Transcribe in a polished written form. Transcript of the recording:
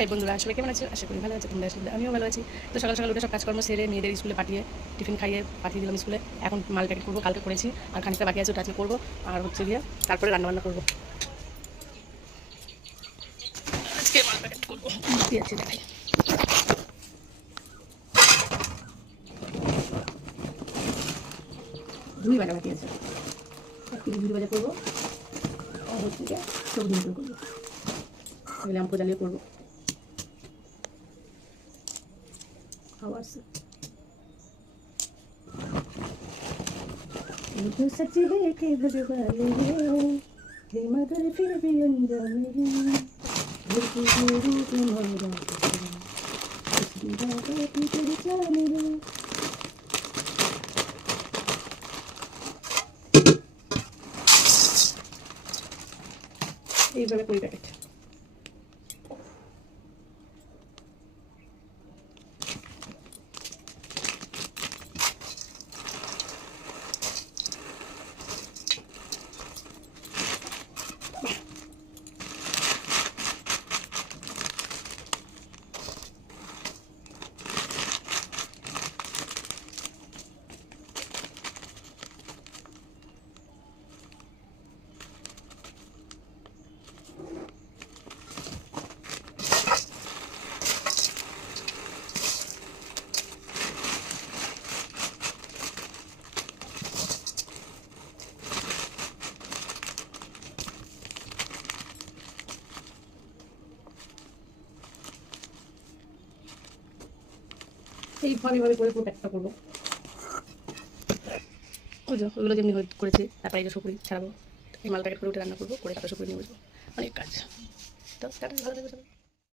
High বন্ধুরা, সবাই কেমন আছো? আশা করি ভালো আছে। তোমরা আসলে আমিও ভালো আছি। তো সকাল সকাল উঠে সব কাজকর্ম সেরে মেয়েদের স্কুলে পাঠিয়ে টিফিন খাইয়ে পাঠিয়ে দিলাম স্কুলে। এখন মাল প্যাকেট করবো, কালকে করেছি আর খানিকটা বাকি আছে, ওটা আজকে করবো। আর হচ্ছে গিয়ে তারপরে রান্নাবান্না করবো। আজকে মাল প্যাকেট করবো, বাকি আছে দেখাই। ঝুড়ি ভাজা বাকি আছে, 1 কেজি ঝুড়ি ভাজা করবো। আর হচ্ছে গিয়ে সবজি মতো করবো, এগুলো আমপো জ্বালিয়ে করবো। খাওয়া আছে मुझे सच है कि भगवान है मगर फिर भी अनजान है धरती के रूप तुम्हारा इसकी बातों की पहचान है। এইভাবে করি প্যাকেট। এইভাবে করে পুরো প্যাকটা করবো। ওগুলো যেমনি করেছি, তারপরে এই যে সুপুরি ছাড়াবো, এই মাল প্যাকেট করে উঠে রান্না করবো, করে তারপরে সুপুরি নিয়ে বসবো। অনেক কাজ। তো ভালো থাকবে সবাই।